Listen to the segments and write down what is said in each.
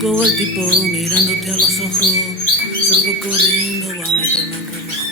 Conozco el tipo mirándote a los ojos, salgo corriendo, voy a meterme en remojo.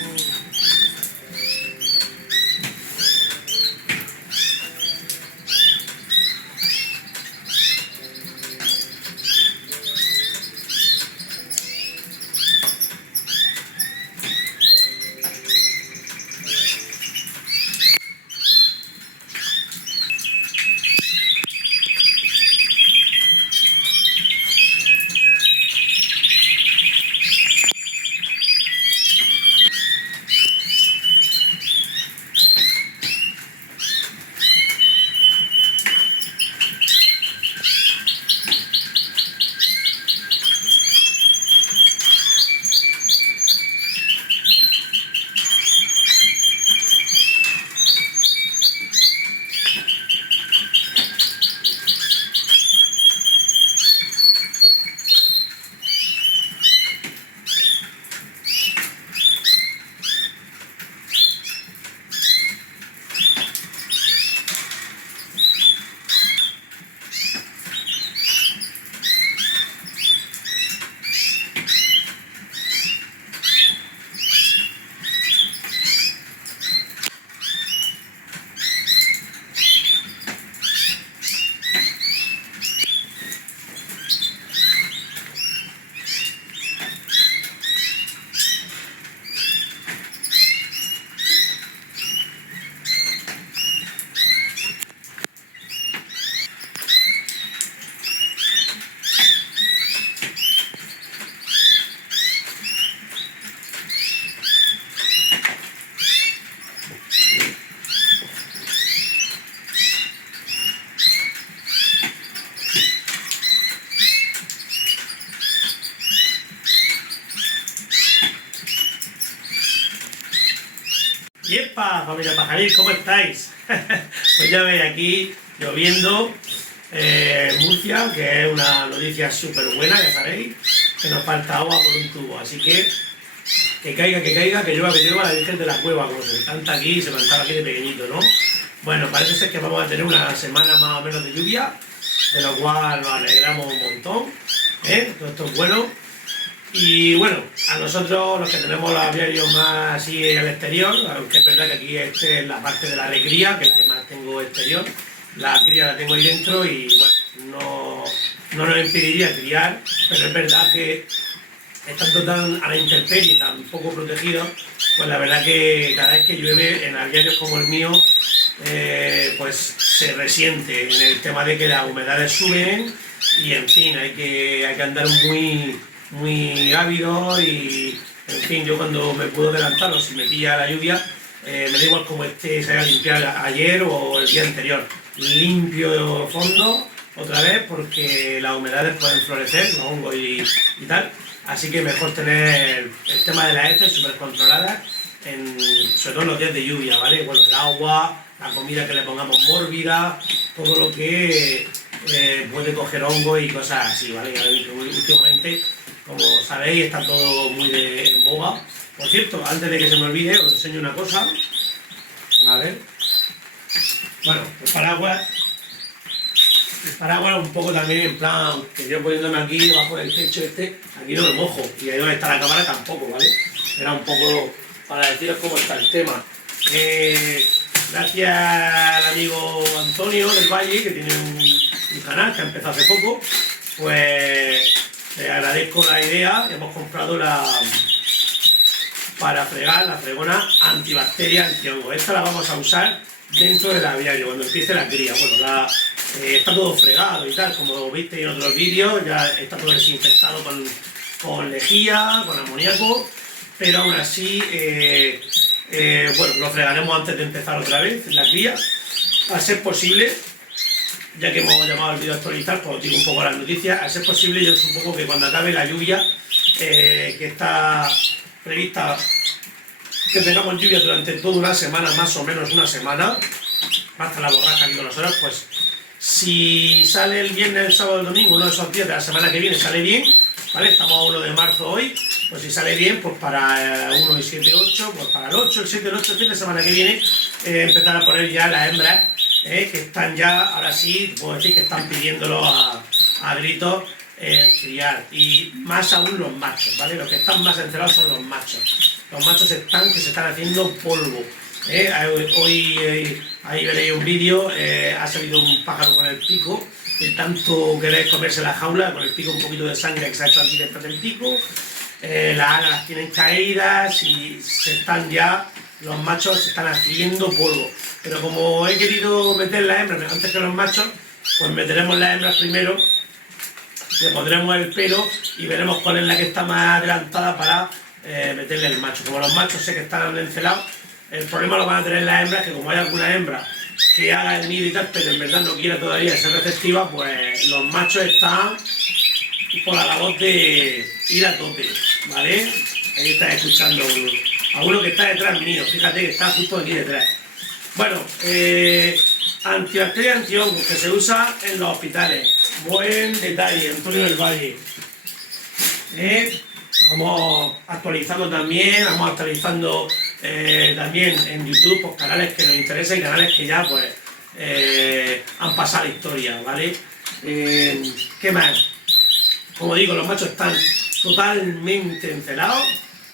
¡Yepa, familia pajaril! ¿Cómo estáis? Pues ya veis aquí lloviendo Murcia, que es una noticia súper buena, ya sabéis, que nos falta agua por un tubo. Así que caiga, que llueva la Virgen de la Cueva, como se canta aquí, se cantaba aquí de pequeñito, ¿no? Bueno, parece ser que vamos a tener una semana más o menos de lluvia, de lo cual nos alegramos un montón, todo esto es bueno. Y bueno, a nosotros, los que tenemos los aviarios más así al exterior, aunque es verdad que aquí es la parte de la recría, que es la que más tengo exterior, la cría la tengo ahí dentro y bueno, no nos impediría criar, pero es verdad que estando tan a la intemperie, tan poco protegidos, pues la verdad que cada vez que llueve en aviarios como el mío, pues se resiente en el tema de que las humedades suben y en fin, hay que andar muy ávido y en fin, yo cuando me puedo adelantar o si me pilla la lluvia, me da igual como se haya limpiado ayer o el día anterior, limpio fondo otra vez porque las humedades pueden florecer, los hongos y tal, así que mejor tener el tema de las heces súper controladas, sobre todo en los días de lluvia, ¿vale? Bueno, el agua, la comida que le pongamos mórbida, todo lo que puede coger hongos y cosas así, ¿vale? Ya veis que últimamente, como sabéis, está todo muy en boga. Por cierto, antes de que se me olvide, os enseño una cosa. A ver. Bueno, el paraguas un poco también en plan, que yo poniéndome aquí debajo del techo aquí no me mojo. Y ahí donde está la cámara tampoco, ¿vale? Era un poco para deciros cómo está el tema. Gracias al amigo Antonio del Valle, que tiene un canal que ha empezado hace poco, pues le agradezco la idea. Hemos comprado para fregar la fregona antibacteria antihongo. Esta la vamos a usar dentro del aviario cuando empiece la cría. Bueno, está todo fregado y tal, como visteis en otros vídeos, ya está todo desinfectado con lejía, con amoníaco, pero aún así bueno, lo fregaremos antes de empezar otra vez la cría, a ser posible, ya que hemos llamado al vídeo a actualizar, pues os digo un poco las noticias, a ser posible yo supongo que cuando acabe la lluvia, que está prevista que tengamos lluvia durante toda una semana, más o menos una semana, hasta la borrasca aquí con las horas, pues si sale el viernes, el sábado, el domingo, uno de esos días de la semana que viene sale bien, ¿vale? Estamos a 1 de marzo hoy, pues si sale bien, pues para 1 y 7, 8, pues para el 8, el 7, el 8, el fin de semana que viene, empezar a poner ya las hembras, que están ya, ahora sí, puedo decir que están pidiéndolo a gritos, criar, y más aún los machos, ¿vale? Los que están más encelados son los machos. Los machos se están haciendo polvo. Hoy ahí veréis un vídeo, ha salido un pájaro con el pico, de tanto querer comerse la jaula, con el pico un poquito de sangre que se ha hecho aquí detrás del pico. Las alas las tienen caídas y los machos se están haciendo polvo. Pero como he querido meter las hembras antes que los machos, pues meteremos las hembras primero, le pondremos el pelo y veremos cuál es la que está más adelantada para meterle el macho. Como los machos sé que están encelados, el problema lo van a tener las hembras, que como hay alguna hembra que haga el nido y tal, pero en verdad no quiere todavía ser receptiva, pues los machos están por la labor de ir a tope, ¿vale? Ahí estás escuchando a uno que está detrás mío, fíjate que está justo aquí detrás. Bueno, antibacteria, antihongos, que se usa en los hospitales. Buen detalle, Antonio del Valle. Vamos actualizando también, también en YouTube pues, canales que nos interesan y canales que ya pues han pasado la historia, ¿vale? ¿Qué más? Como digo, los machos están totalmente encelados.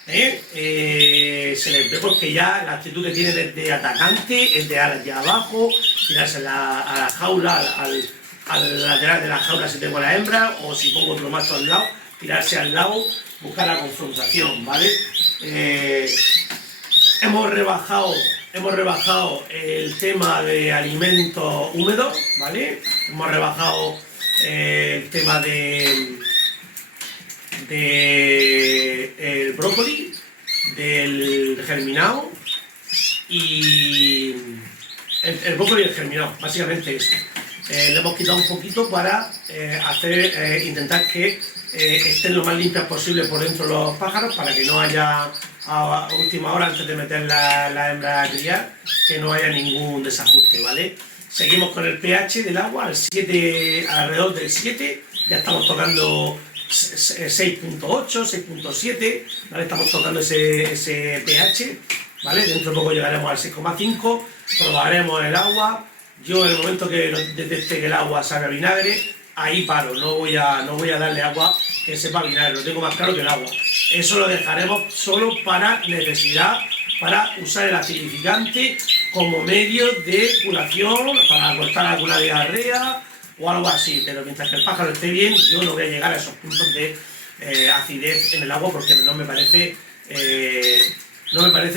Se les ve porque ya la actitud que tiene de atacante es de allá abajo, tirarse a la jaula, al lateral de la jaula si tengo la hembra, o si pongo otro macho al lado, tirarse al lado, buscar la confrontación, ¿vale? Hemos rebajado el tema de alimentos húmedos, ¿vale? Hemos rebajado el tema de el brócoli, del germinado y el brócoli y el germinado, básicamente eso. Le hemos quitado un poquito para intentar que estén lo más limpias posible por dentro los pájaros, para que no haya a última hora antes de meter la hembra a criar, que no haya ningún desajuste, ¿vale? Seguimos con el pH del agua al 7, alrededor del 7, ya estamos tocando 6.8, 6.7, ¿vale? Estamos tocando ese pH, ¿vale? Dentro de poco llegaremos al 6.5, probaremos el agua. Yo en el momento que detecte que el agua sabe a vinagre, ahí paro, no voy a darle agua que sepa a vinagre, lo tengo más claro que el agua. Eso lo dejaremos solo para necesidad, para usar el acidificante como medio de curación, para cortar alguna diarrea o algo así, pero mientras que el pájaro esté bien, yo no voy a llegar a esos puntos de acidez en el agua porque no me parece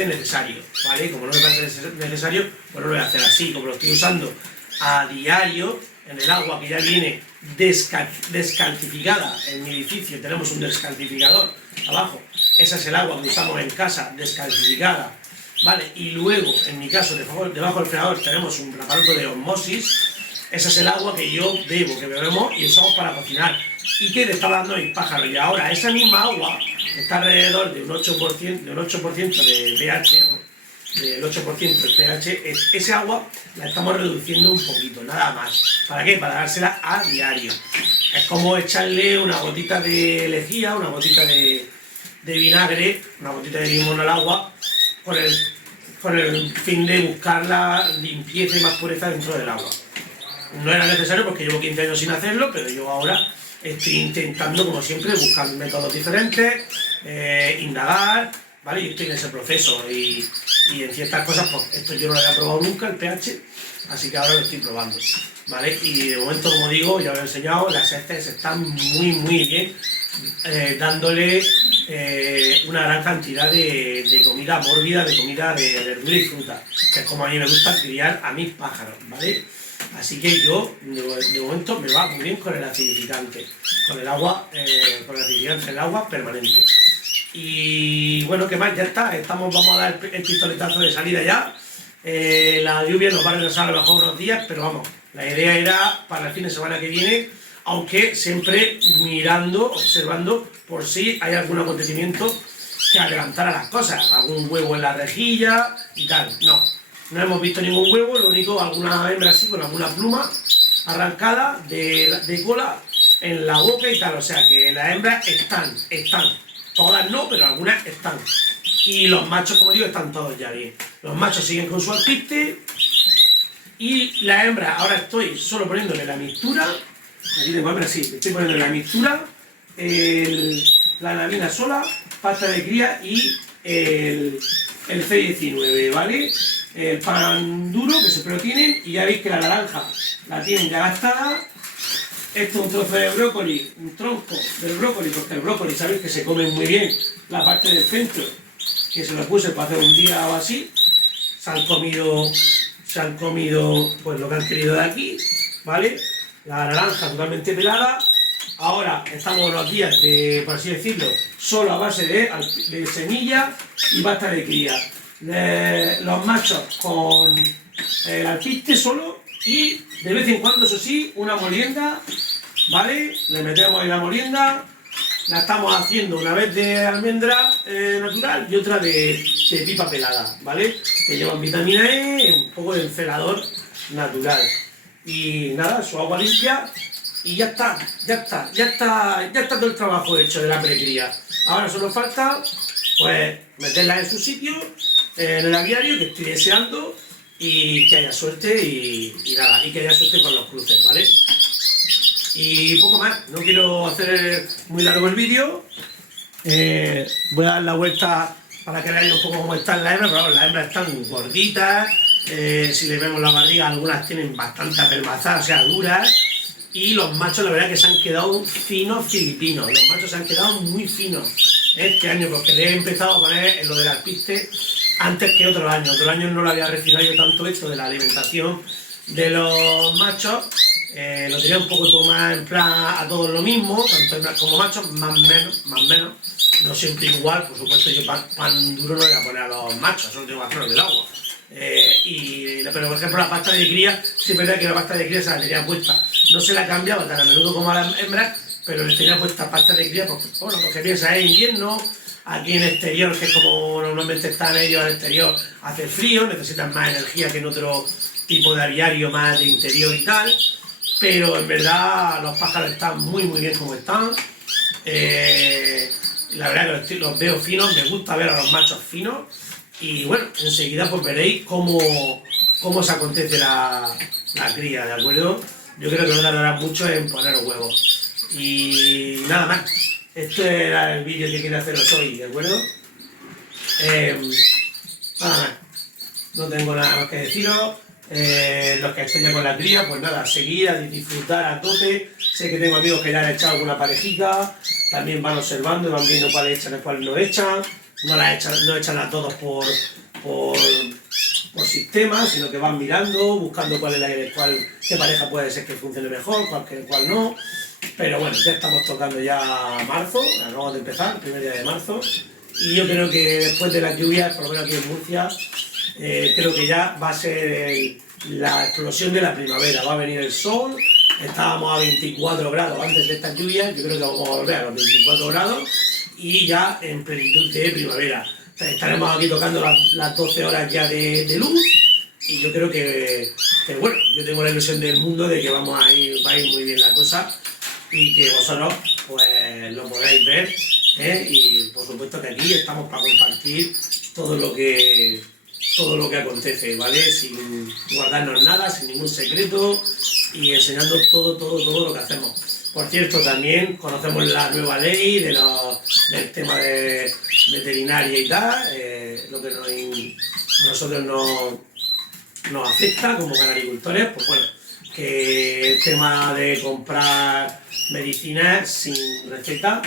necesario, ¿vale? Como no me parece necesario, pues no lo voy a hacer así, como lo estoy usando a diario en el agua que ya viene descalcificada. En mi edificio tenemos un descalcificador abajo, esa es el agua que usamos en casa, descalcificada, ¿vale? Y luego, en mi caso, debajo del fregador tenemos un aparato de osmosis. Ese es el agua que yo bebo, que bebemos y usamos para cocinar y que le está dando a mis pájaros. Y ahora esa misma agua, que está alrededor de un 8%, de pH, del 8% del pH, ese agua la estamos reduciendo un poquito, nada más. ¿Para qué? Para dársela a diario. Es como echarle una gotita de lejía, una gotita de vinagre, una gotita de limón al agua, con el fin de buscar la limpieza y más pureza dentro del agua. No era necesario porque llevo 15 años sin hacerlo, pero yo ahora estoy intentando, como siempre, buscar métodos diferentes, indagar, ¿vale? Y estoy en ese proceso y en ciertas cosas, pues esto yo no lo había probado nunca, el pH, así que ahora lo estoy probando, ¿vale? Y de momento, como digo, ya os he enseñado, las heces están muy bien, dándole una gran cantidad de comida mórbida, de comida de verdura y fruta, que es como a mí me gusta criar a mis pájaros, ¿vale? Así que yo, de momento, me va muy bien con el acidificante, con el agua, con el acidificante del agua permanente. Y bueno, ¿qué más? Ya está, vamos a dar el pistoletazo de salida ya. La lluvia nos va a regresar a lo mejor unos días, pero vamos, la idea era para el fin de semana que viene, aunque siempre mirando, observando por si hay algún acontecimiento que adelantara las cosas, algún huevo en la rejilla y tal. No hemos visto ningún huevo, lo único, alguna hembra así con alguna pluma arrancada de cola en la boca y tal, o sea que las hembras están, todas no, pero algunas están. Y los machos, como digo, están todos ya bien. Los machos siguen con su alpiste y la hembra, ahora estoy solo poniéndole la mixtura aquí tengo, mira, sí, estoy poniendo la mixtura, la anamina sola, pasta de cría y el C19, ¿vale? El pan duro, que siempre lo tienen, y ya veis que la naranja la tienen ya gastada. Esto es un trozo de brócoli, un tronco del brócoli, porque el brócoli sabéis que se come muy bien la parte del centro, que se lo puse para hacer un día o así. Se han comido pues lo que han querido de aquí, ¿vale? La naranja totalmente pelada. Ahora estamos los días de, por así decirlo, solo a base de semilla y pasta de cría. Los machos con el alpiste solo y de vez en cuando, eso sí, una molienda, ¿vale? Le metemos en la molienda, la estamos haciendo una vez de almendra natural y otra de pipa pelada, ¿vale? Que llevan vitamina E, un poco de encelador natural. Y nada, su agua limpia y ya está todo el trabajo hecho de la precría. Ahora solo falta, pues, meterla en su sitio, en el aviario, que estoy deseando, y que haya suerte y nada, y que haya suerte con los cruces, ¿vale? Y poco más, no quiero hacer muy largo el vídeo. Voy a dar la vuelta para que veáis un poco cómo están las hembras, pero las hembras están gorditas, si les vemos la barriga, algunas tienen bastante apelmazada, o sea, duras, y los machos la verdad que se han quedado finos filipinos, los machos se han quedado muy finos este año, porque le he empezado a poner en lo del alpiste antes que otros años no lo había refinado yo tanto esto de la alimentación de los machos. Lo tenía un poco todo más en plan a todos lo mismo, tanto hembras como machos, más menos, no siempre igual, por supuesto yo pan duro no voy a poner a los machos, solo tengo que hacerlo del agua. Pero por ejemplo la pasta de cría, sí es verdad que la pasta de cría se la tenía puesta, no se la cambiaba tan a menudo como a las hembras, pero les tenía puesta pasta de cría porque piensa, es invierno, aquí en exterior, que es como normalmente están ellos en exterior, hace frío, necesitan más energía que en otro tipo de aviario más de interior y tal. Pero en verdad los pájaros están muy bien como están. La verdad que los veo finos, me gusta ver a los machos finos. Y bueno, enseguida pues veréis cómo se acontece la cría, ¿de acuerdo? Yo creo que no tardará mucho en poner los huevos. Y nada más, este era el vídeo que quería haceros hoy, ¿de acuerdo? Nada más, no tengo nada más que deciros. Los que estén ya con la cría, pues nada, seguir, a disfrutar a tope. Sé que tengo amigos que ya han echado alguna parejita, también van observando, van viendo cuál echan y cuál no echan. No echan a todos por sistema, sino que van mirando, buscando qué pareja puede ser que funcione mejor, cuál no. Pero bueno, ya estamos tocando ya marzo, acabamos de empezar, el primer día de marzo. Y yo creo que después de las lluvias, por lo menos aquí en Murcia, creo que ya va a ser la explosión de la primavera, va a venir el sol, estábamos a 24 grados antes de estas lluvias, yo creo que vamos a volver a los 24 grados y ya en plenitud de primavera. Estaremos aquí tocando las 12 horas ya de luz y yo creo que bueno, yo tengo la ilusión del mundo de que va a ir muy bien la cosa y que vosotros pues lo podáis ver, y por supuesto que aquí estamos para compartir todo lo que acontece, ¿vale? Sin guardarnos nada, sin ningún secreto y enseñando todo lo que hacemos. Por cierto, también conocemos la nueva ley del tema de veterinaria y tal, lo que a nosotros nos afecta como agricultores, pues bueno, que el tema de comprar medicinas sin receta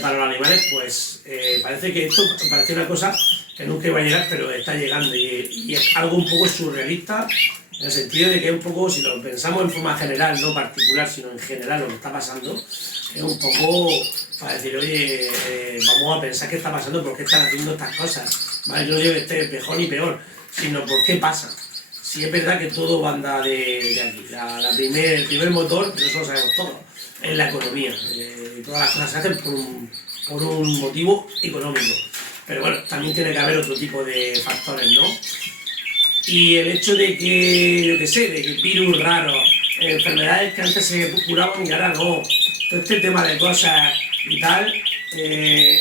para los animales, pues parece que esto parece una cosa que nunca iba a llegar, pero está llegando y es algo un poco surrealista, en el sentido de que es un poco, si lo pensamos en forma general, no particular, sino en general lo que está pasando, es un poco para decir, oye, vamos a pensar qué está pasando, por qué están haciendo estas cosas, ¿vale? Yo no digo que esté mejor ni peor, sino por qué pasa. Si es verdad que todo anda de aquí, el primer motor, pero eso lo sabemos todos, es la economía, todas las cosas se hacen por un motivo económico. Pero bueno, también tiene que haber otro tipo de factores, ¿no? Y el hecho de que, yo qué sé, de que virus raros, enfermedades que antes se curaban y ahora no, todo este tema de cosas y tal,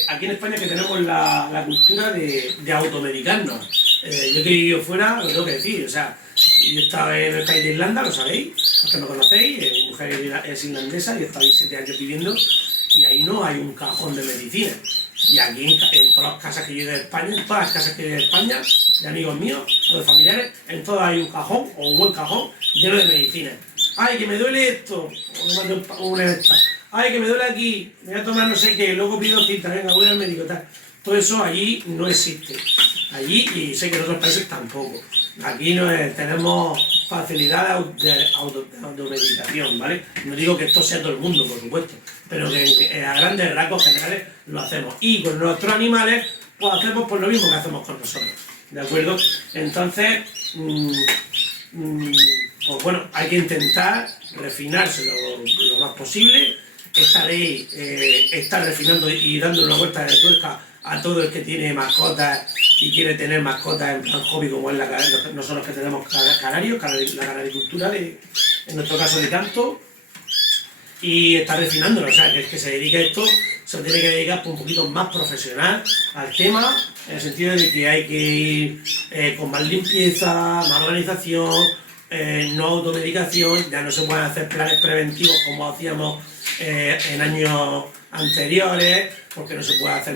aquí en España que tenemos la cultura de automedicarnos. Yo que he vivido fuera, lo tengo que decir, o sea, Yo estaba en el país de Irlanda, lo sabéis, los que me conocéis, mi mujer es irlandesa y he estado ahí 7 años viviendo y ahí no hay un cajón de medicina. Y aquí en todas las casas que yo he ido de España, en todas las casas que he ido de España, de amigos míos o de familiares, en todas hay un cajón o un buen cajón lleno de medicina. Ay, que me duele esto, o me mando una esta. Ay, que me duele aquí, me voy a tomar no sé qué, luego pido cita, venga, voy al médico, tal. Todo eso allí no existe. Allí, y sé que en otros países tampoco. Aquí no tenemos facilidad de automedicación, ¿vale? No digo que esto sea todo el mundo, por supuesto, pero que a grandes rasgos generales lo hacemos. Y con nuestros animales, pues hacemos por lo mismo que hacemos con nosotros, ¿de acuerdo? Entonces, pues bueno, hay que intentar refinarse lo más posible. Esta ley está refinando y dando una vuelta de tuerca a todo el que tiene mascotas y quiere tener mascotas en plan hobby, como es nosotros los que tenemos canarios, la canaricultura, en nuestro caso de canto, y está refinándolo, o sea, que el que se dedique a esto se tiene que dedicar un poquito más profesional al tema, en el sentido de que hay que ir con más limpieza, más organización, no automedicación, ya no se pueden hacer planes preventivos como hacíamos en años anteriores, porque no se puede hacer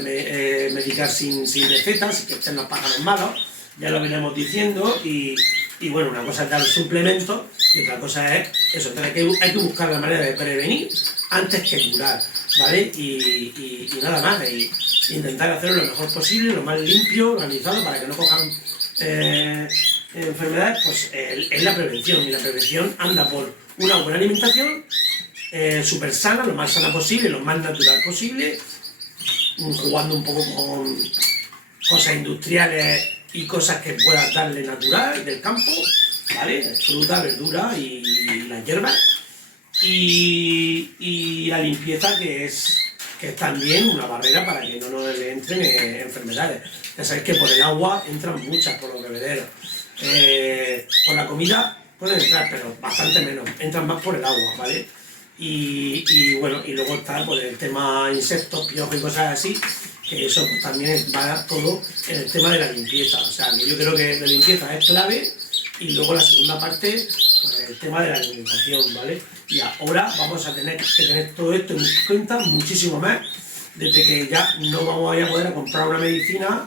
medicar sin recetas, sin que estén los pájaros malos, ya lo venimos diciendo, y bueno, una cosa es dar suplementos y otra cosa es eso, entonces hay que buscar la manera de prevenir antes que curar, ¿vale? Y nada más, y intentar hacerlo lo mejor posible, lo más limpio, organizado, para que no cojan enfermedades, pues es la prevención, y la prevención anda por una buena alimentación, súper sana, lo más sana posible, lo más natural posible, jugando un poco con cosas industriales y cosas que puedas darle natural del campo, ¿vale? Fruta, verdura y las hierbas, y la limpieza, que es también una barrera para que no nos entren enfermedades. Ya sabéis que por el agua entran muchas por los bebederos. Por la comida pueden entrar, pero bastante menos, entran más por el agua, ¿vale? Y bueno, y luego está pues, el tema insectos, piojos y cosas así, que eso pues, también va todo en el tema de la limpieza. O sea, que yo creo que la limpieza es clave, y luego la segunda parte, pues, el tema de la alimentación, ¿vale? Y ahora vamos a tener que tener todo esto en cuenta muchísimo más, desde que ya no vamos a poder comprar una medicina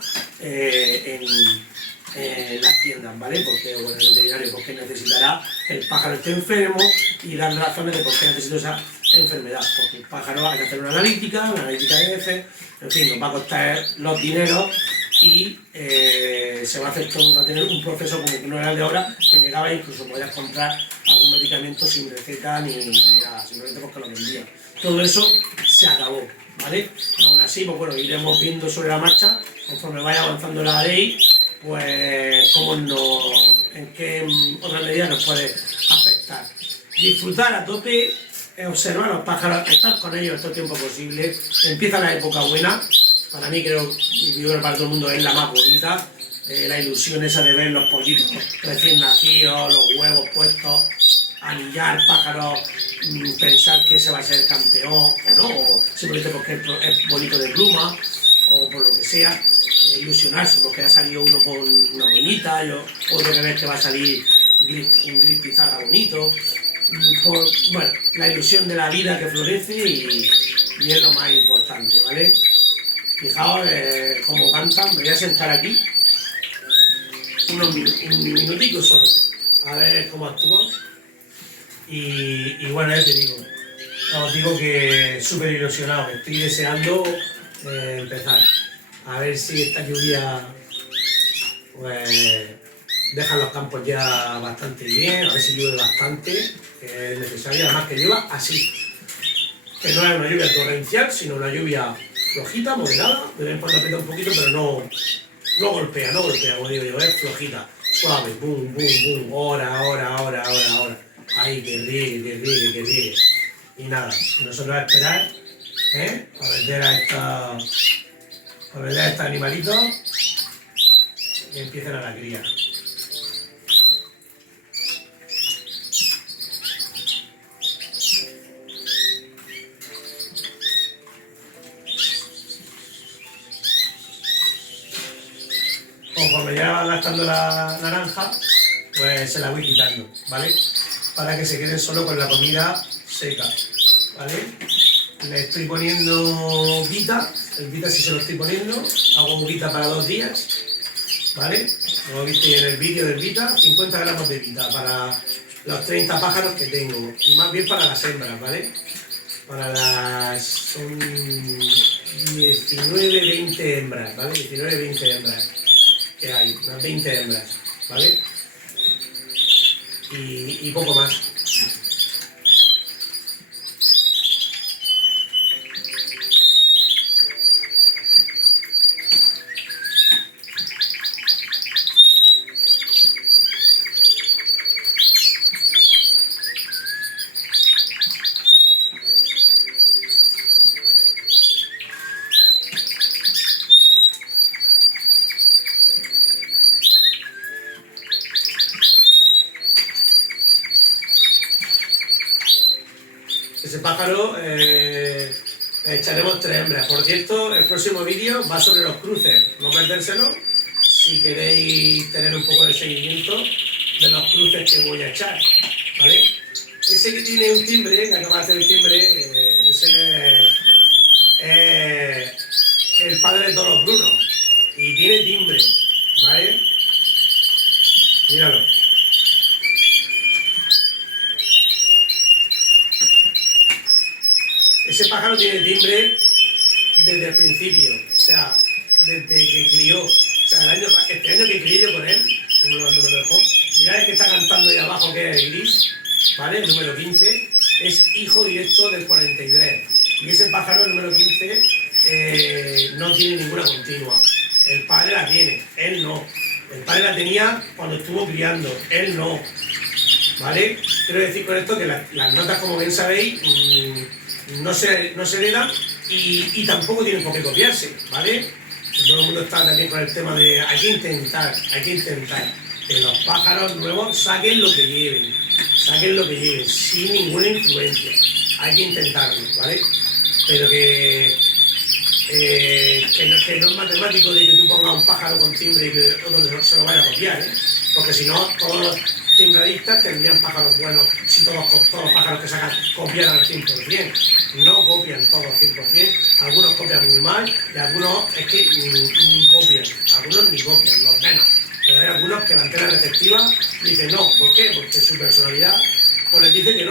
en las tiendas, ¿vale? Porque bueno, el veterinario porque necesitará que el pájaro esté enfermo y dar razones de por qué necesita esa enfermedad. Porque el pájaro hay que hacer una analítica de heces, en fin, nos va a costar los dineros y se va a hacer todo, va a tener un proceso como que no era el de ahora, que llegaba e incluso podías comprar algún medicamento sin receta ni nada, simplemente porque lo vendía. Todo eso se acabó, ¿vale? Aún así, pues bueno, iremos viendo sobre la marcha, conforme vaya avanzando la ley, pues en qué otras medidas nos puede afectar. Disfrutar a tope, observar a los pájaros, estar con ellos todo el tiempo posible. Empieza la época buena, para mí yo creo que para todo el mundo es la más bonita, la ilusión esa de ver los pollitos recién nacidos, los huevos puestos, anillar pájaros, pensar que ese va a ser campeón o no, o simplemente porque es bonito de pluma, o por lo que sea, ilusionarse porque ha salido uno con una bonita, otro que ves que va a salir un gris pizarra bonito, bueno, la ilusión de la vida que florece, y es lo más importante, ¿vale? Fijaos cómo cantan. Me voy a sentar aquí un minutico solo, a ver cómo actúan, y bueno, ya te digo, os digo que súper ilusionado, estoy deseando empezar. A ver si esta lluvia pues deja los campos ya bastante bien, a ver si llueve bastante, que es necesario, además que llueva así, que no es una lluvia torrencial, sino una lluvia flojita, moderada, de vez en cuando aprieta un poquito, pero no golpea, como digo yo, es flojita, suave, boom, boom, boom, hora. Ahí, que riegue. Y nada, nosotros a esperar, a vender a estos animalitos y empiecen a la cría. Conforme ya va gastando la naranja, pues se la voy quitando, ¿vale? Para que se queden solo con la comida seca, ¿vale? Le estoy poniendo vita, el vita sí se lo estoy poniendo, hago vita para 2 días, ¿vale? Como visteis en el vídeo del vita, 50 gramos de vita para los 30 pájaros que tengo, y más bien para las hembras, ¿vale? Para las... son 19, 20 hembras, ¿vale? 19, 20 hembras que hay, unas 20 hembras, ¿vale? Y poco más. Ese pájaro echaremos 3 hembras. Por cierto, el próximo vídeo va sobre los cruces, no perdérselo. Si queréis tener un poco de seguimiento de los cruces que voy a echar, ¿vale? Ese que tiene un timbre, que acaba de hacer el timbre, ese es el padre de todos los brunos y tiene timbre, ¿vale? Míralo. Ese pájaro tiene timbre desde el principio, o sea, desde que crió. O sea, este año que crié yo con él, no me lo dejó. Mirad, que está cantando ahí abajo, que es el gris, ¿vale? El número 15, es hijo directo del 43. Y ese pájaro, el número 15, no tiene ninguna continua. El padre la tiene, él no. El padre la tenía cuando estuvo criando, él no. ¿Vale? Quiero decir con esto que las notas, como bien sabéis, no se heredan y tampoco tienen por qué copiarse, ¿vale? Todo el mundo está también con el tema de hay que intentar que los pájaros nuevos saquen lo que lleven, sin ninguna influencia. Hay que intentarlo, ¿vale? Pero que no es matemático de que tú pongas un pájaro con timbre y que otro se lo vaya a copiar, ¿eh? Porque si no, todos los timbradistas tendrían pájaros buenos si todos los pájaros que sacan copiaran al 100%. No copian todos al 100%, algunos copian muy mal y algunos es que ni copian, algunos ni copian, los menos. Pero hay algunos que la antena receptiva dicen no, ¿por qué? Porque su personalidad pues les dice que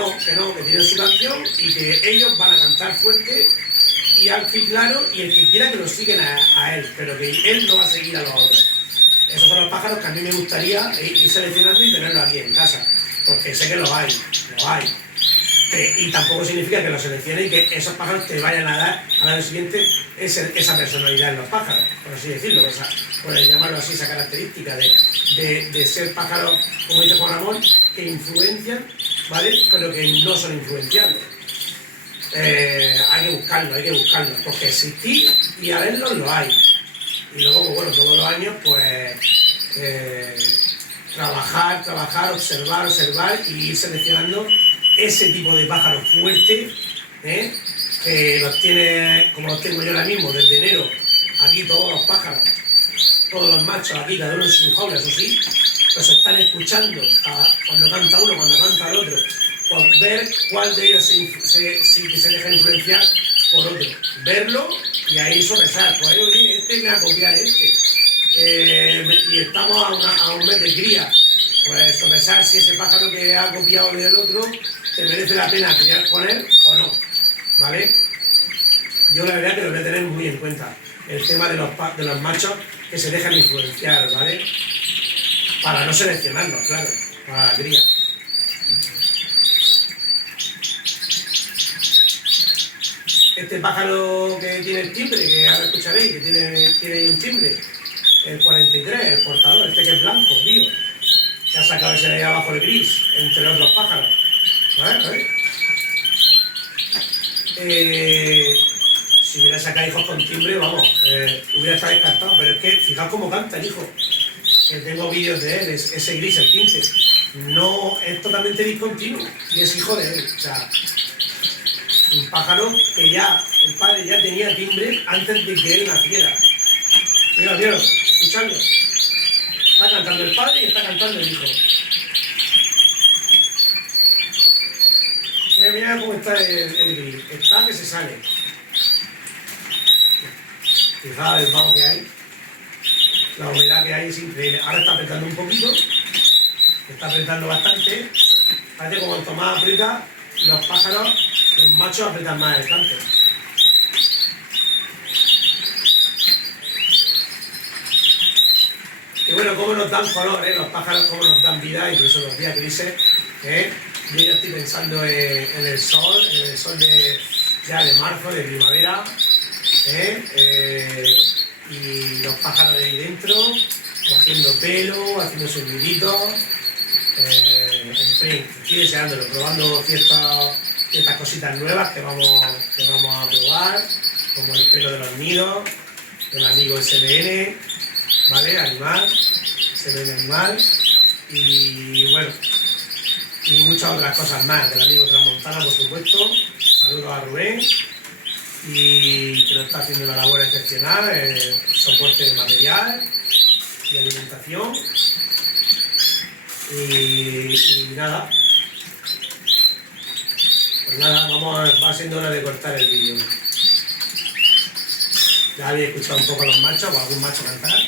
tienen su canción y que ellos van a cantar fuerte y alto y claro, y el que quiera que lo siguen a él, pero que él no va a seguir a los otros. Esos son los pájaros que a mí me gustaría ir seleccionando y tenerlos aquí en casa, porque sé que lo hay. Y tampoco significa que los seleccione y que esos pájaros te vayan a dar al año siguiente esa personalidad en los pájaros, por así decirlo, por llamarlo así, esa característica de ser pájaros, como dice Juan Ramón, que influencian, ¿vale? Pero que no son influenciables. Hay que buscarlo, porque existir y a verlos lo hay. Y luego, pues bueno, todos los años, pues trabajar, observar y ir seleccionando ese tipo de pájaros fuertes, que los tiene, como los tengo yo ahora mismo, desde enero, aquí todos los pájaros, todos los machos aquí, cada uno en su jaula, eso sí, los están escuchando cuando canta uno, cuando canta el otro, pues ver cuál de ellos se deja influenciar por otro, verlo y ahí sopesar, pues oye, este me va a copiar y estamos a un mes de cría, pues sopesar si ese pájaro que ha copiado del otro te merece la pena criar con él o no, ¿vale? Yo la verdad que lo voy a tener muy en cuenta, el tema de los machos que se dejan influenciar, ¿vale? Para no seleccionarlos, claro, para la cría. Este pájaro que tiene el timbre, que ahora escucharéis, que tiene un timbre, el 43, el portador, este que es blanco, tío, que ha sacado ese de ahí abajo el gris, entre otros pájaros. ¿Vale? Si hubiera sacado hijos con timbre, vamos, hubiera estado descartado, pero es que fijaos cómo canta el hijo, que tengo vídeos de él, ese gris, el 15, no es totalmente discontinuo y es hijo de él, o sea, un pájaro que ya, el padre ya tenía timbre antes de que él naciera. Mira, escuchadlo. Está cantando el padre y está cantando el hijo. Mira cómo está el gris. Está que se sale. Fijaos el vaho que hay. La humedad que hay es increíble. Ahora está apretando un poquito. Está apretando bastante. Parece como cuanto más aprieta, los pájaros, los machos apretan más el canto. Y bueno, cómo nos dan color, los pájaros, cómo nos dan vida, incluso los días grises. Yo ya estoy pensando en el sol ya de marzo, de primavera. Y los pájaros de ahí dentro, haciendo pelo, haciendo sus niditos. En fin, estoy deseándolo, probando ciertas cositas nuevas que vamos a probar, como el pelo de los nidos, el amigo SBN, ¿vale? Animal, SBN animal, y bueno, y muchas otras cosas más, del amigo Transmontana, por supuesto. Saludos a Rubén, y que nos está haciendo una labor excepcional, soporte de material y alimentación. Y nada, pues nada, va siendo hora de cortar el vídeo. Ya habéis escuchado un poco a los machos o algún macho cantar.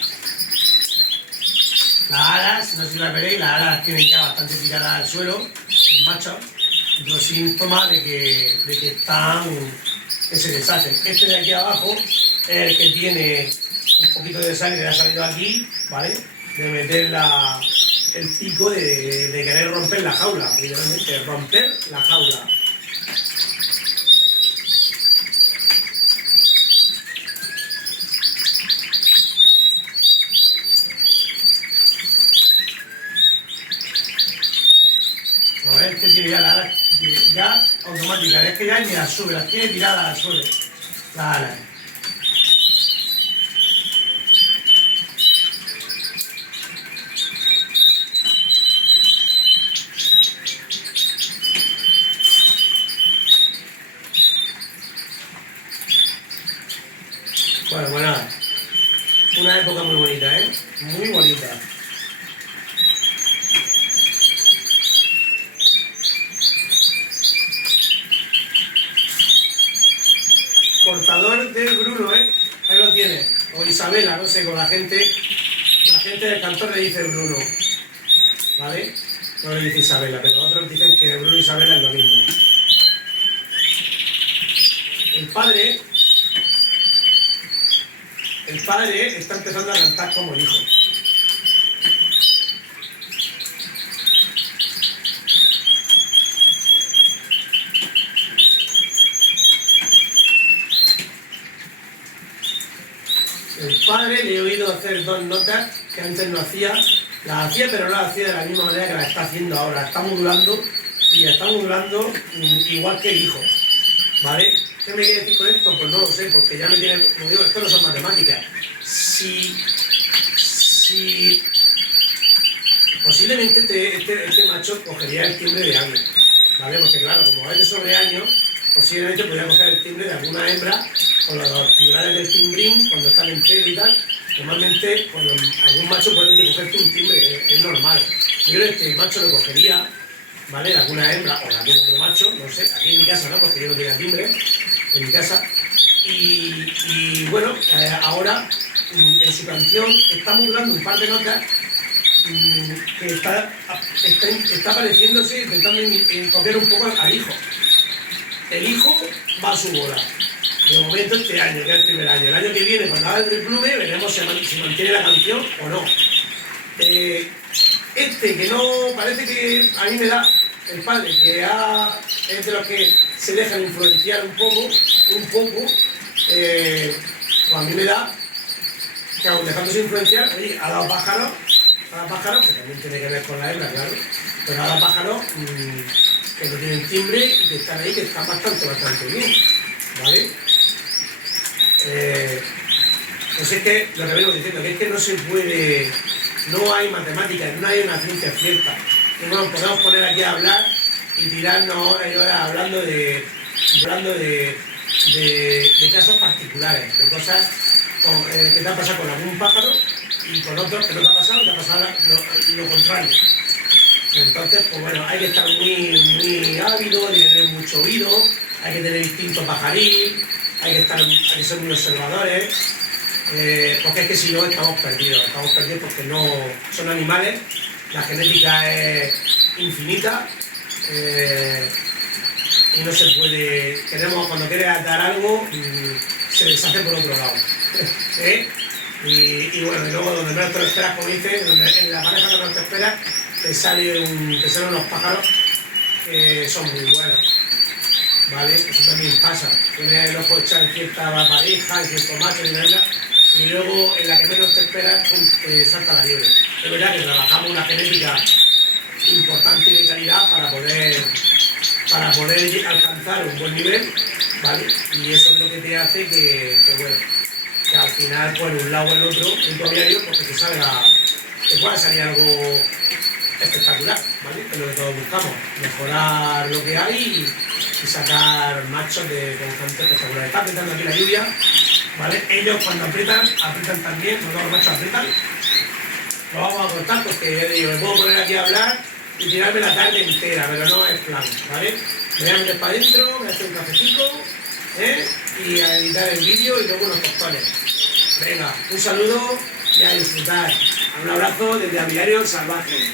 Las alas, no sé si las veréis, las alas tienen ya bastante tiradas al suelo, los machos, los síntomas de que se deshacen. Este de aquí abajo es el que tiene un poquito de sangre que ha salido aquí, ¿vale? De meter el pico de querer romper la jaula, literalmente, romper la jaula. A ver, este tiene ya la ala ya automática, es que ya ni las sube, las tiene tiradas al suelo, las alas. Bueno, pues nada, una época muy bonita, muy bonita. Portador del Bruno, ahí lo tiene, o Isabela, no sé, con la gente del cantor le dice Bruno, ¿vale? No le dice Isabela, pero otros dicen que Bruno y Isabela es lo mismo. El padre está empezando a cantar como el hijo. El padre le he oído hacer dos notas que antes no hacía, las hacía pero no las hacía de la misma manera que las está haciendo ahora, está modulando y está modulando igual que el hijo, ¿vale? ¿Qué me quiere decir con esto? Pues no lo sé, porque ya me tiene, como digo, esto no son matemáticas. Si posiblemente este macho cogería el timbre de alguien, ¿vale? Porque claro, como es de sobre años, posiblemente podría coger el timbre de alguna hembra, con los titulares del timbrín, cuando están en celo y tal. Normalmente, cuando algún macho puede cogerte un timbre, es normal. Yo creo que este macho lo cogería, ¿vale? De alguna hembra o de algún otro macho, no sé, aquí en mi casa no, porque yo no tenía timbre, en mi casa. Y bueno, ahora en su canción está modulando un par de notas que está pareciéndose, intentando copiar un poco al hijo. El hijo va a su bola. De momento este año, que es el primer año. El año que viene, cuando haga el replume, veremos si mantiene la canción o no. Que no, parece que a mí me da el padre, que es de los que se dejan influenciar un poco, pues a mí me da que aun dejándose influenciar, oye, ha dado pájaros, que también tiene que ver con la hembra, claro, pero ha dado pájaros que no tienen timbre y que están ahí, que están bastante bien, ¿vale? Pues es que lo que vengo diciendo, que es que no se puede, no hay matemáticas, no hay una ciencia cierta. No nos podemos poner aquí a hablar y tirarnos horas y horas hablando de casos particulares, de cosas que te han pasado con algún pájaro y con otros que no te ha pasado, te ha pasado lo contrario. Entonces, pues bueno, hay que estar muy ávido, hay que tener mucho oído, hay que tener instinto pajaril, hay que ser muy observadores, porque es que si no estamos perdidos porque no son animales, la genética es infinita y no se puede, cuando quieres dar algo, se deshace por otro lado. Y bueno, y luego donde menos te lo esperas, como dices, en la pareja que menos te esperas, te salen unos pájaros que son muy buenos, ¿vale? Eso también pasa. Tienes el ojo echado en cierta pareja, en cierto macho, y luego en la que menos te esperas, salta la liebre. Es verdad que trabajamos una genética importante y de calidad para poder alcanzar un buen nivel, ¿vale? Y eso es lo que te hace que bueno, que al final, por un lado o el otro, tú todavía ido porque te pueda salir algo espectacular, ¿vale? Que es lo que todos buscamos, mejorar lo que hay y sacar machos con canto espectacular. Está apretando aquí la lluvia, ¿vale? Ellos cuando aprietan también, no todos los machos aprietan. Lo vamos a cortar porque ya digo, me puedo poner aquí a hablar y tirarme la tarde entera, pero no es plan, ¿vale? Me voy a meter para adentro, voy a hacer un cafecito, y a editar el vídeo y luego unos tostones. Venga, un saludo y a disfrutar. Un abrazo desde Aviario Salvaje.